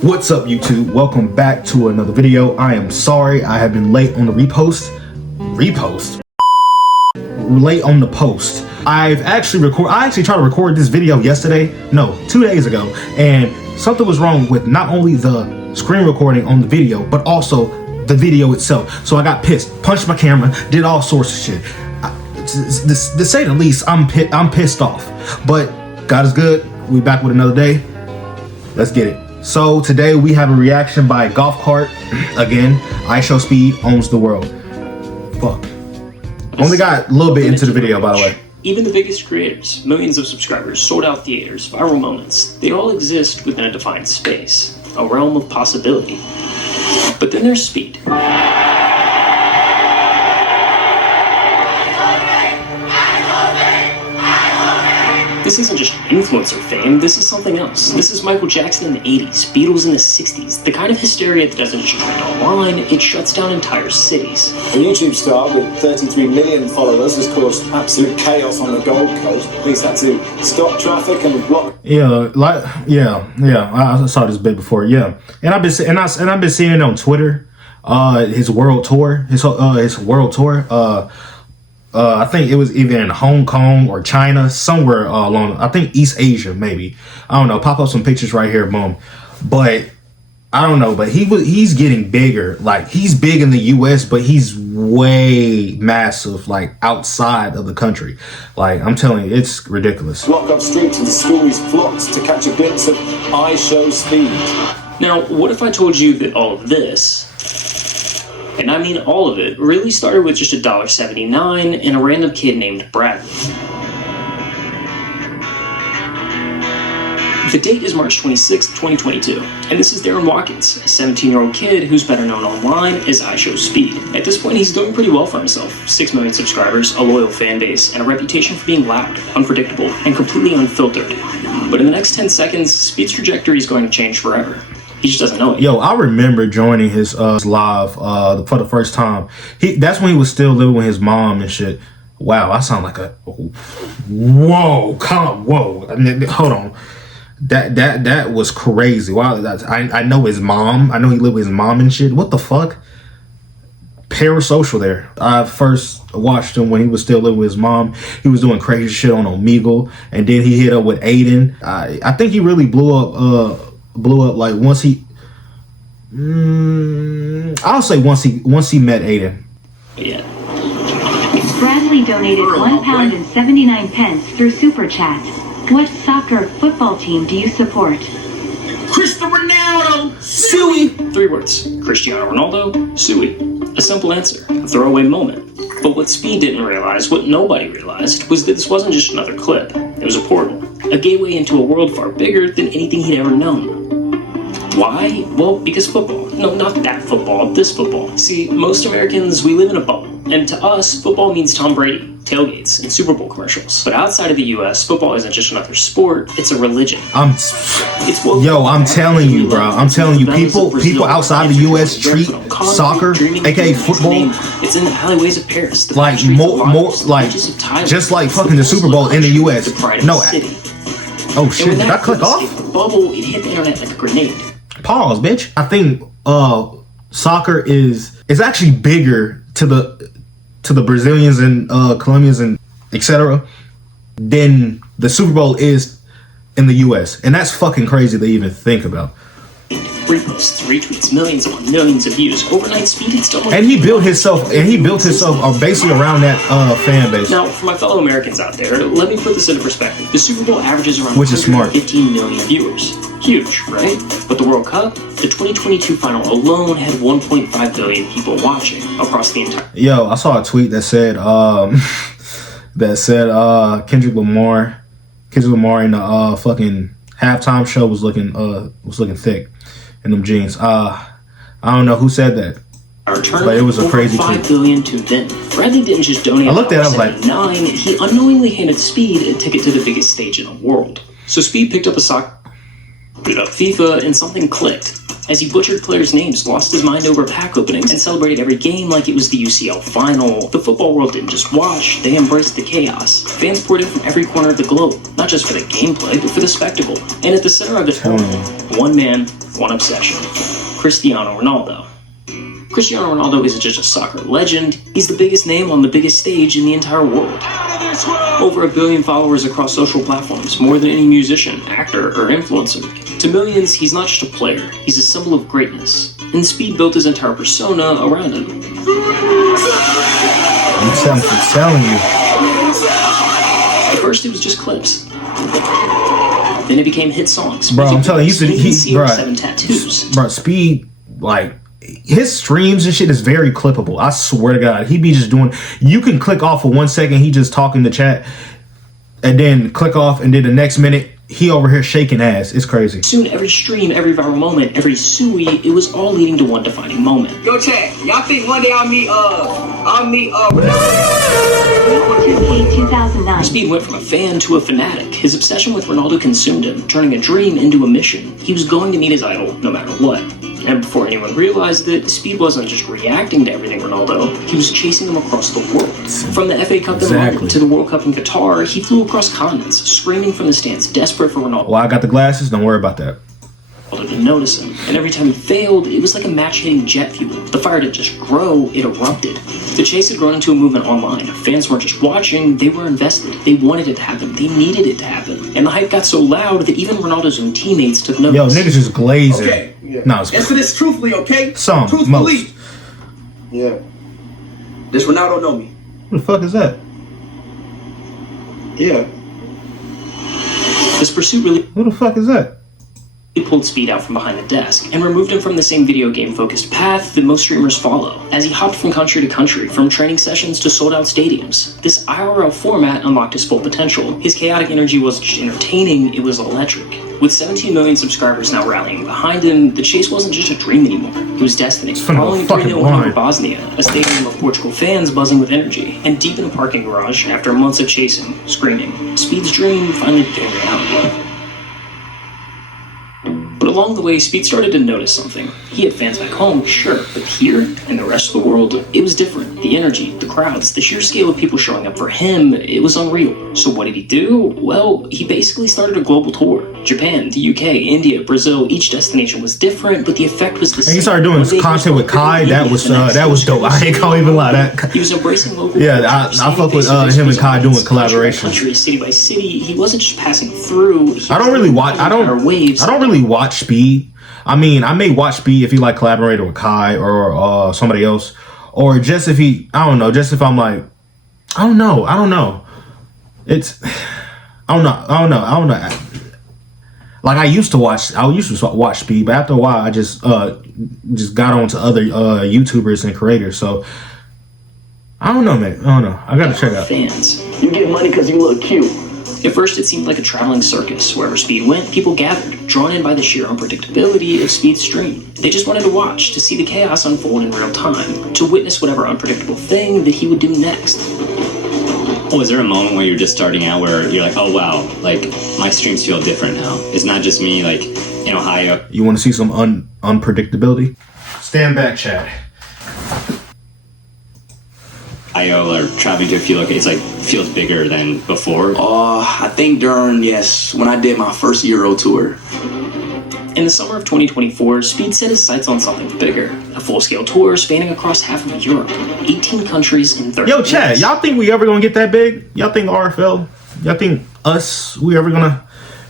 What's up, YouTube? Welcome back to another video. I am sorry I have been late on the late on the post. I actually tried to record this video yesterday, no, 2 days ago, and something was wrong with not only the screen recording on the video, but also the video itself. So I got pissed, punched my camera, did all sorts of shit. To say the least, I'm pissed off. But God is good. We back with another day. Let's get it. So today we have a reaction by Golf Cart. Again, IShowSpeed owns the world. Fuck. Only got a little bit into the video, by the way. Even the biggest creators, millions of subscribers, sold-out theaters, viral moments, they all exist within a defined space, a realm of possibility. But then there's speed. This isn't just influencer fame, this is something else. This is Michael Jackson in the 80s, Beatles in the 60s, the kind of hysteria that doesn't just trend online, it shuts down entire cities. A YouTube star with 33 million followers has caused absolute chaos on the Gold Coast. Police had to stop traffic and block. I saw this bit before, and I've been seeing it on Twitter. His world tour, I think it was either in Hong Kong or China, somewhere along, I think East Asia, maybe. I don't know. Pop up some pictures right here, boom. But I don't know. But he's getting bigger. Like, he's big in the U.S., but he's way massive, like, outside of the country. Like, I'm telling you, it's ridiculous. Block up streets and the stories flocked to catch a glimpse of IShowSpeed. Now, what if I told you that all of this, and I mean all of it, really started with just $1.79 and a random kid named Bradley. The date is March 26th, 2022, and this is Darren Watkins, a 17-year-old kid who's better known online as IShowSpeed. At this point, he's doing pretty well for himself. 6 million subscribers, a loyal fan base, and a reputation for being loud, unpredictable, and completely unfiltered. But in the next 10 seconds, Speed's trajectory is going to change forever. He just doesn't know it. Yo, I remember joining his live for the first time. That's when he was still living with his mom and shit. Wow, I sound like a whoa. Hold on. That was crazy. Wow, I know his mom. I know he lived with his mom and shit. What the fuck? Parasocial there. I first watched him when he was still living with his mom. He was doing crazy shit on Omegle, and then he hit up with Aiden. I think he really blew up like once he I'll say once he met Aiden. Yeah. Bradley donated £1.79 through Super Chat. What soccer football team do you support? Cristiano Ronaldo! Suey! 3 words. Cristiano Ronaldo, Suey. A simple answer. A throwaway moment. But what Speed didn't realize, what nobody realized, was that this wasn't just another clip. It was a portal. A gateway into a world far bigger than anything he'd ever known. Why? Well, because football. No, not that football, this football. See, most Americans, we live in a bubble. And to us, football means Tom Brady, tailgates, and Super Bowl commercials. But outside of the US, football isn't just another sport, it's a religion. I'm telling you, bro. I'm telling you, people outside the US treat soccer, aka football, it's in the alleyways of Paris. Like more like just like fucking the Super Bowl in the US. No. Oh shit, did I click off? Bubble, it hit the internet like a grenade. Pause, bitch. I think soccer is actually bigger to the Brazilians and Colombians and etc. than the Super Bowl is in the US. And that's fucking crazy to even think about. Reposts, retweets, millions upon millions of views. Overnight Speed had stolen. And he built himself basically around that fan base. Now, for my fellow Americans out there, let me put this into perspective. The Super Bowl averages around 15 million viewers. Huge, right? But the World Cup, the 2022 final alone had 1.5 billion people watching across the entire. Yo, I saw a tweet that said Kendrick Lamar in the fucking halftime show was looking thick in them jeans. I don't know who said that, but it was a crazy tweet. $5 billion to then. Bradley didn't just donate. I looked at it, I was like, he unknowingly handed Speed a ticket to the biggest stage in the world. So Speed picked up a sock, booted up FIFA, and something clicked. As he butchered players' names, lost his mind over pack openings, and celebrated every game like it was the UCL final. The football world didn't just watch, they embraced the chaos. Fans poured in from every corner of the globe, not just for the gameplay, but for the spectacle. And at the center of it all, one man, one obsession: Cristiano Ronaldo. Cristiano Ronaldo isn't just a soccer legend, he's the biggest name on the biggest stage in the entire world. Over 1 billion followers across social platforms, more than any musician, actor, or influencer. To millions, he's not just a player, he's a symbol of greatness. And Speed built his entire persona around him. I'm telling you. At first, it was just clips. Then it became hit songs. Bro, I'm telling you, bro, 7 tattoos. Bro, Speed, like, his streams and shit is very clippable. I swear to God, he be just doing. You can click off for 1 second, he just talking to chat, and then click off, and then the next minute he over here shaking ass. It's crazy. Soon, every stream, every viral moment, every suey, it was all leading to one defining moment. Yo, chat, y'all think one day I'll meet Y2K 2009. Speed went from a fan to a fanatic. His obsession with Ronaldo consumed him, turning a dream into a mission. He was going to meet his idol, no matter what. And before anyone realized it, Speed wasn't just reacting to everything Ronaldo, he was chasing him across the world. From the FA Cup in London to the World Cup in Qatar, he flew across continents, screaming from the stands, desperate for Ronaldo. Well, I got the glasses, don't worry about that. To notice him, and every time he failed, it was like a match hitting jet fuel. The fire didn't just grow, it erupted. The chase had grown into a movement online. Fans weren't just watching, they were invested. They wanted it to happen, they needed it to happen. And the hype got so loud that even Ronaldo's own teammates took notice. Yo, niggas just glazing. Okay, yeah. No, it's answer this truthfully, okay? Some, truthfully. most. Yeah. Does Ronaldo know me? Who the fuck is that? Yeah. This pursuit really Who the fuck is that? pulled Speed out from behind the desk and removed him from the same video game focused path that most streamers follow, as he hopped from country to country, from training sessions to sold out stadiums. This IRL format unlocked his full potential. His chaotic energy wasn't just entertaining, it was electric. With 17 million subscribers now rallying behind him, the chase wasn't just a dream anymore, it was destiny. Following 3-0 over Bosnia, a stadium of Portugal fans buzzing with energy, and deep in a parking garage after months of chasing, screaming, Speed's dream finally became reality. But along the way, Speed started to notice something. He had fans back home, sure, but here, in the rest of the world, it was different. The energy, the crowds, the sheer scale of people showing up for him, it was unreal. So what did he do? Well, he basically started a global tour. Japan, the UK, India, Brazil, each destination was different, but the effect was the same. And he started doing content with Kai, that was dope. I ain't gonna even lie, that. He was embracing local. Yeah, I fuck with him and Kai doing collaborations. Country, city by city, he wasn't just passing through. I don't really watch Speed. I mean, I may watch Speed if he like collaborated with Kai or somebody else, or just if he, I don't know, just if I'm like, I don't know. It's, I don't know. Like I used to watch Speed, but after a while, I just got on to other YouTubers and creators. So I don't know, man. I don't know. I gotta check out. Fans. You get money because you look cute. At first, it seemed like a traveling circus. Wherever Speed went, people gathered, drawn in by the sheer unpredictability of Speed's stream. They just wanted to watch, to see the chaos unfold in real time, to witness whatever unpredictable thing that he would do next. Was there a moment where you're just starting out where you're like, oh wow, like my streams feel different now? It's not just me like in Ohio. You want to see some unpredictability? Stand back, chat. Or traveling to a few locations, like feels bigger than before? I think when I did my first Euro tour. In the summer of 2024, Speed set his sights on something bigger. A full-scale tour spanning across half of Europe, 18 countries and 30 Yo, chat, y'all think we ever gonna get that big? Y'all think RFL? Y'all think we ever gonna,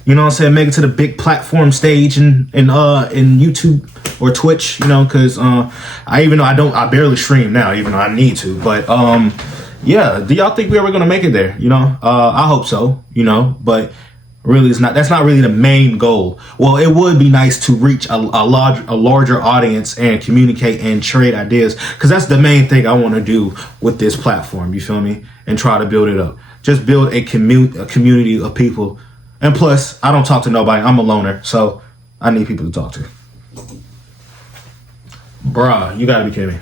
you know what I'm saying, make it to the big platform stage in YouTube or Twitch, you know, because I barely stream now, even though I need to, but yeah, do y'all think we ever gonna make it there? You know, I hope so, you know, but really that's not really the main goal. Well, it would be nice to reach a larger audience and communicate and trade ideas, because that's the main thing I want to do with this platform, you feel me, and try to build it up, just build a community of people. And plus, I don't talk to nobody, I'm a loner, so I need people to talk to. Bruh, you gotta be kidding me.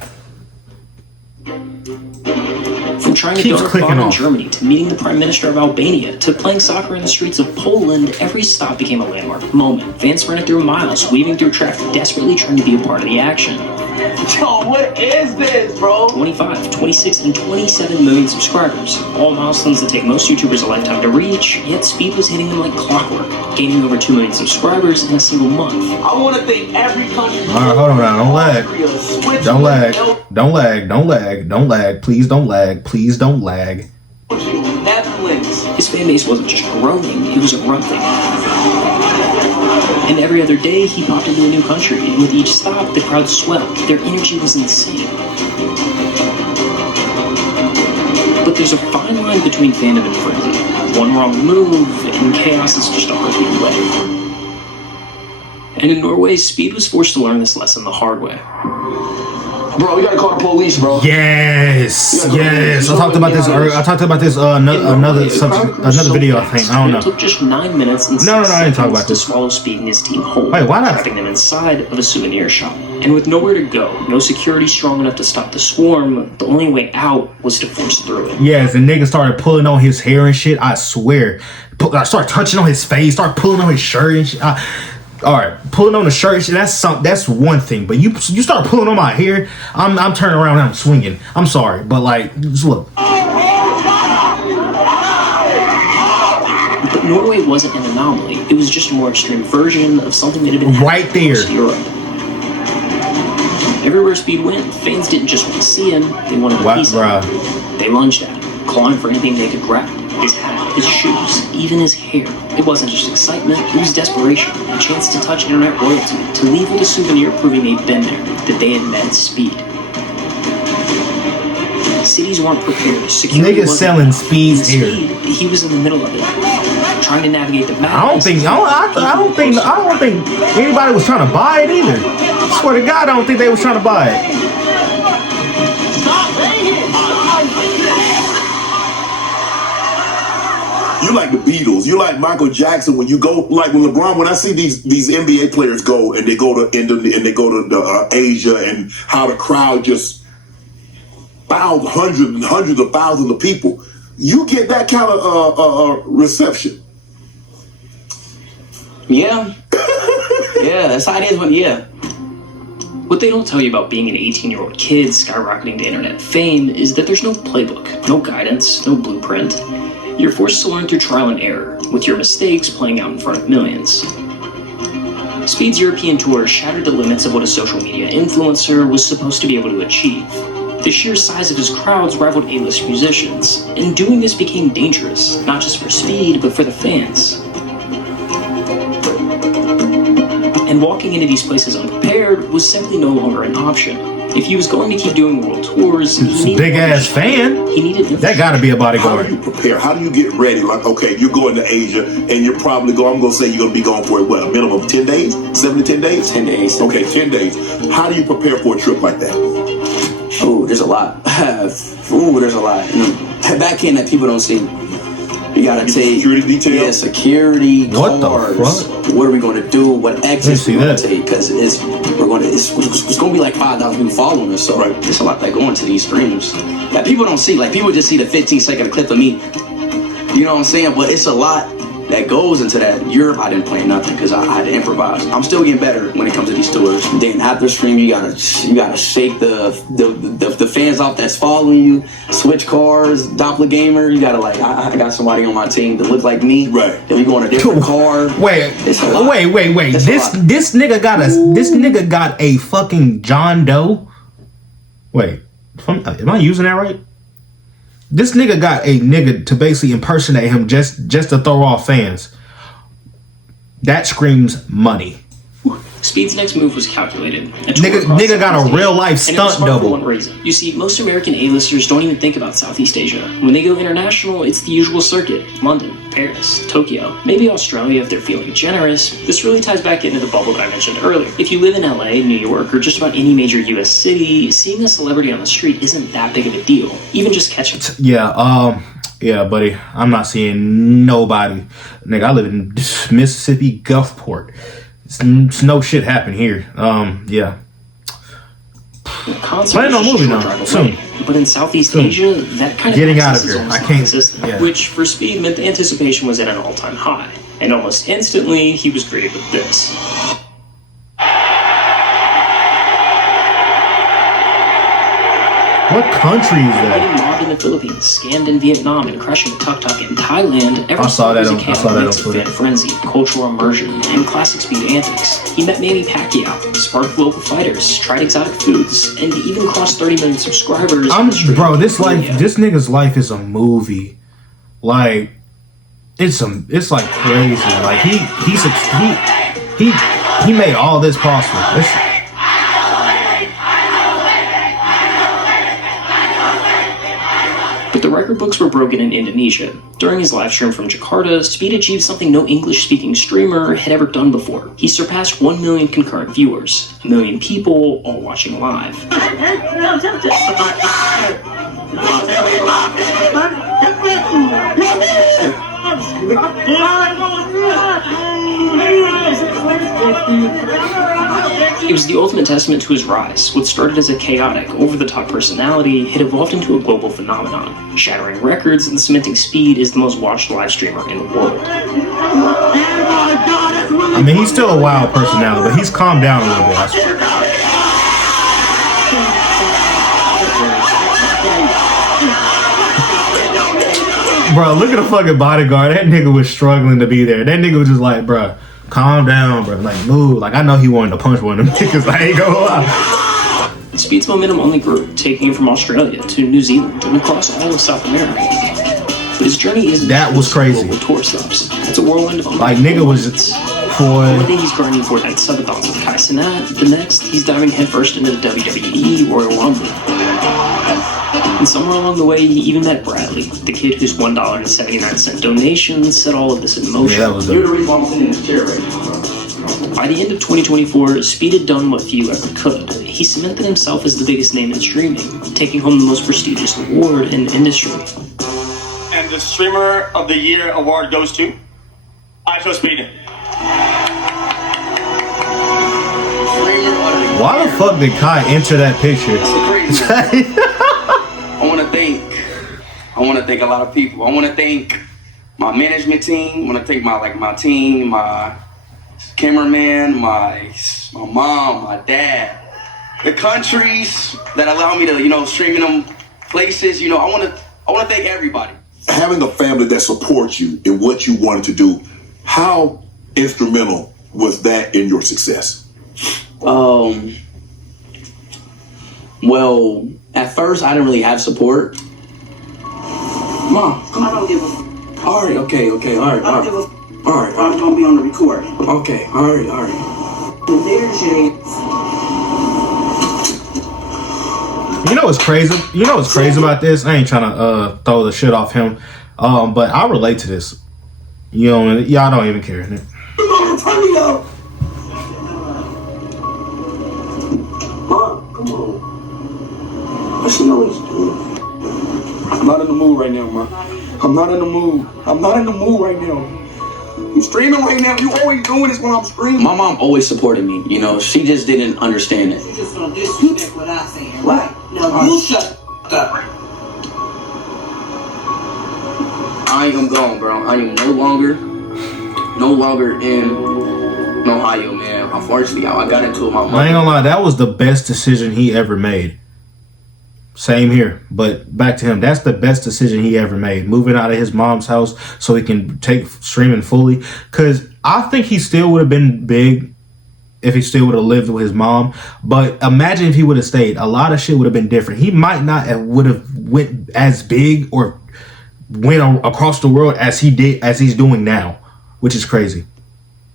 From trying to Keeps dart clicking bomb in off. Germany to meeting the Prime Minister of Albania to playing soccer in the streets of Poland, every stop became a landmark moment. Fans ran through miles, weaving through traffic, desperately trying to be a part of the action. Yo, what is this, bro? 25, 26, and 27 million subscribers. All milestones that take most YouTubers a lifetime to reach, yet Speed was hitting them like clockwork, gaining over 2 million subscribers in a single month. I want to thank every country. Alright, hold on now. Don't lag. Don't lag. Don't lag. Don't lag. Don't lag. Please don't lag. Please don't lag. Netherlands. His fan base wasn't just growing, it was erupting. And every other day, he popped into a new country, and with each stop, the crowd swelled. Their energy was insane. But there's a fine line between fandom and frenzy. One wrong move, and chaos is just a heartbeat away. And in Norway, Speed was forced to learn this lesson the hard way. Bro, we gotta call the police, bro. Yes, yes. I talked about this. I talked about this. Another subject, another video. I think. I don't It know. took just 9 minutes and No, 6 I didn't talk seconds about to this. swallow Speed and his team whole, Wait, why not? trapping them inside of a souvenir shop. And with nowhere to go, no security strong enough to stop the swarm, the only way out was to force through it. Yes, the nigga started pulling on his hair and shit. I swear. I started touching on his face. Start pulling on his shirt and shit. All right, pulling on the shirt. That's one thing. But you start pulling on my hair. I'm turning around and I'm swinging. I'm sorry, but like, just look. But Norway wasn't an anomaly. It was just a more extreme version of something that had been Right happening there. across Europe. Everywhere Speed went, fans didn't just want to see him, they wanted a What, piece of bruh? him. They lunged at him, clawing for anything they could grab. His hat, his shoes, even his hair. It wasn't just excitement, it was desperation. A chance to touch internet royalty, to leave with a souvenir proving they'd been there, that they had met Speed. Cities weren't prepared. Security Niggas wasn't selling enough. Speed's And hair. Speed, he was in the middle of it, trying to navigate the I madness. don't think anybody was trying to buy it either. I swear to God, I don't think they was trying to buy it. You like the Beatles. You like Michael Jackson. When you go, like when LeBron, when I see these NBA players go and they go to Indonesia and they go to Asia, and how the crowd just hundreds and hundreds of thousands of people, you get that kind of reception. Yeah. Yeah, that's how it is. Yeah. What they don't tell you about being an 18-year-old kid skyrocketing to internet fame is that there's no playbook, no guidance, no blueprint. You're forced to learn through trial and error, with your mistakes playing out in front of millions. Speed's European tour shattered the limits of what a social media influencer was supposed to be able to achieve. The sheer size of his crowds rivaled A-list musicians, and doing this became dangerous, not just for Speed, but for the fans. And walking into these places unprepared was simply no longer an option. If he was going to keep doing world tours, he needed Big ass fan. He needed That gotta be a How bodyguard. do you prepare? How do you get ready? Like, okay, you're going to Asia and you're probably going, I'm going to say you're going to be gone for what, a minimum of 10 days? 7 to 10 days? 10 days. Okay, 10 days. How do you prepare for a trip like that? Oh, there's a lot. There's a lot. Back end that people don't see. You gotta take security detail? Yeah, security. What the cars. fuck? What are we going to do? What exits see we going that. to take? Because it's going to be like 5,000 people following us. So Right. there's a lot that go into these streams that people don't see. Like people just see the 15-second clip of me. You know what I'm saying? But it's a lot that goes into that. Europe, I didn't plan nothing because I had to improvise. I'm still getting better when it comes to these tours. Then after stream, you gotta shake the fans off that's following you. Switch cars, doppelganger. You gotta I got somebody on my team that look like me. Right. Then we go on a different car. Wait. It's a lot. Wait. It's a lot. This nigga got a fucking John Doe. Wait, am I using that right? This nigga got a nigga to basically impersonate him just to throw off fans. That screams money. Speed's next move was calculated. Nigga got a real life stunt For double. one reason. You see, most American A-listers don't even think about Southeast Asia. When they go international, it's the usual circuit. London, Paris, Tokyo, maybe Australia if they're feeling generous. This really ties back into the bubble that I mentioned earlier. If you live in LA, New York, or just about any major US city, seeing a celebrity on the street isn't that big of a deal. Even just catching them. Yeah, buddy. I'm not seeing nobody. Nigga, I live in Mississippi Gulfport. It's no shit happen here. Yeah. Concerts Planning on just moving short now, drive soon. away. But in Southeast Asia, that kind of Getting out of access is here. almost I can't- non-existent, yeah. which for Speed meant the anticipation was at an all-time high. And almost instantly, he was greeted with this. What country is that? Fighting mob in the Philippines, scammed in Vietnam, and crushing a tuk-tuk in Thailand, I every saw song that was a on- I chaotic saw that mix on of Twitter. fan frenzy, cultural immersion, and classic Speed antics. He met Manny Pacquiao, sparked local fighters, tried exotic foods, and even crossed 30 million subscribers. Bro, this nigga's life is a movie. Like, it's like crazy. Like he made all this possible. But the record books were broken in Indonesia. During his live stream from Jakarta, Speed achieved something no English-speaking streamer had ever done before. He surpassed 1 million concurrent viewers, a million people all watching live. It was the ultimate testament to his rise. What started as a chaotic, over-the-top personality had evolved into a global phenomenon, shattering records and cementing Speed as the most watched live streamer in the world. I mean, he's still a wild personality, but he's calmed down a little bit. I swear. Bro, look at the fucking bodyguard. That nigga was struggling to be there. That nigga was just like, bro, calm down, bro. Like, move. Like, I know he wanted to punch one of them niggas. I ain't gonna lie. Speed's momentum only grew, taking him from Australia to New Zealand and across all of South America. But his journey isn't That was just crazy. global tour stops. It's a whirlwind of Like, nigga was One for day he's grinding Fortnite subathons with Kai Cenat, the next he's diving headfirst into the WWE Royal Rumble. And somewhere along the way, he even met Bradley, the kid whose $1.79 donation set all of this in motion. yeah, that was You're the dope. reason why I'm sitting in this chair right now. By the end of 2024, Speed had done what few ever could. He cemented himself as the biggest name in streaming, taking home the most prestigious award in the industry. And the Streamer of the Year award goes to IShowSpeed. Why the fuck did Kai enter that picture? I want to thank a lot of people. I want to thank my management team. I want to thank my team, my cameraman, my mom, my dad, the countries that allow me to, stream in them places. I want to thank everybody. Having a family that supports you in what you wanted to do, how instrumental was that in your success? Well, at first I didn't really have support. Mom, come on. I don't give a. All right, okay, all right, all right. All right, I'm gonna be on the recording. Okay, all right. You know what's crazy? About this? I ain't trying to throw the shit off him, but I relate to this. Y'all don't even care. Mom, turn me up. Mom, come on. I should know what he's doing. I'm not in the mood right now, Mom. I'm not in the mood right now. I'm streaming right now. You always doing this when I'm streaming. My mom always supported me. She just didn't understand it. You just gonna disrespect what I say. Right. Now you shut up. I am gone, bro. I am no longer in Ohio, man. Unfortunately, I got into it with my mom. I ain't gonna lie, that was the best decision he ever made. Same here, but back to him. That's the best decision he ever made. Moving out of his mom's house so he can take streaming fully. Because I think he still would have been big if he still would have lived with his mom. But imagine if he would have stayed. A lot of shit would have been different. He might not have would have went as big or went across the world as he did, as he's doing now, which is crazy.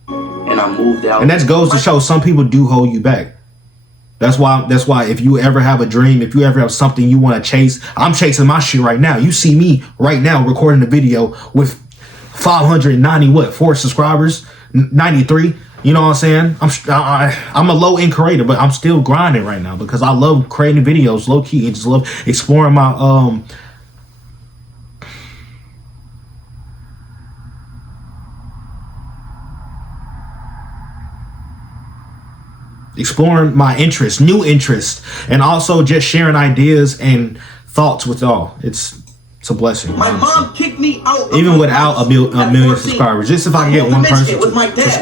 And I moved out. And that goes to show some people do hold you back. That's why if you ever have a dream, if you ever have something you want to chase, I'm chasing my shit right now. You see me right now recording a video with 4 subscribers, 93. You know what I'm saying? I'm a low end creator, but I'm still grinding right now because I love creating videos low key and just love exploring my exploring my interests, new interests, and also just sharing ideas and thoughts with y'all. It's a blessing. My honestly. mom kicked me out. Even without a million subscribers, just if I can get one person to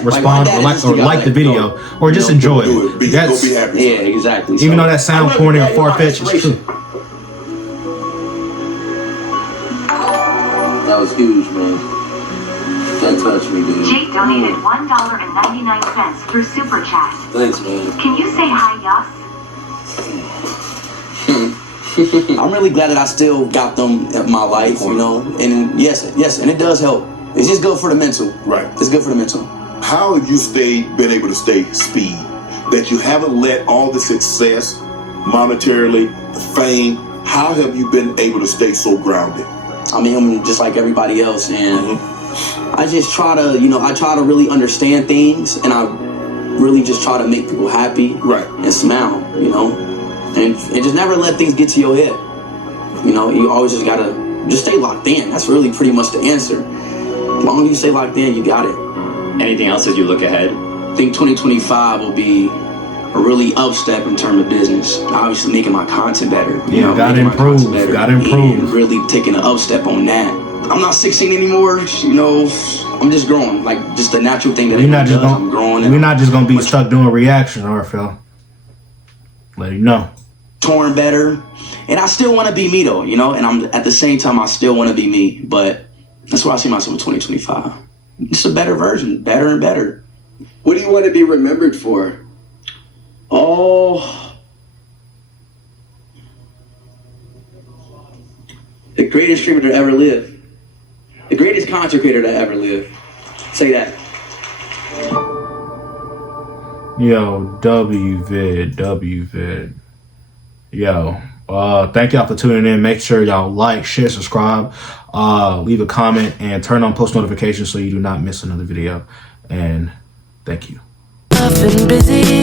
respond or like the video or just enjoy it. That's, yeah, exactly. even though that sound corny or far-fetched, it's true. That was huge, man. That touched me, dude. Jake donated $1.99 through Super Chat. Thanks, man. Can you say hi, Yas? I'm really glad that I still got them in my life, you know. And yes, and it does help. It's just good for the mental. Right. It's good for the mental. How have you been able to stay speed? That you haven't let all the success, monetarily, the fame, how have you been able to stay so grounded? I mean, I'm just like everybody else, and I just try to, I try to really understand things, and I really just try to make people happy, right, and smile, and just never let things get to your head. You always just gotta just stay locked in. That's really pretty much the answer. As long as you stay locked in, you got it. Anything else as you look ahead? I think 2025 will be a really up step in terms of business. Obviously making my content better. Gotta improve. And really taking an up step on that. I'm not 16 anymore, I'm just growing. Like just the natural thing that I'm growing. We're not just gonna be stuck doing reaction, RFL. Let you know. Touring better. And I still wanna be me though, and I'm at the same time I still wanna be me. But that's where I see myself in 2025. It's a better version, better and better. What do you want to be remembered for? Oh, the greatest streamer to ever live. The greatest content creator to ever live. Say that. Yo, WVid. Yo, thank y'all for tuning in. Make sure y'all like, share, subscribe, leave a comment, and turn on post notifications so you do not miss another video. And thank you. I've been busy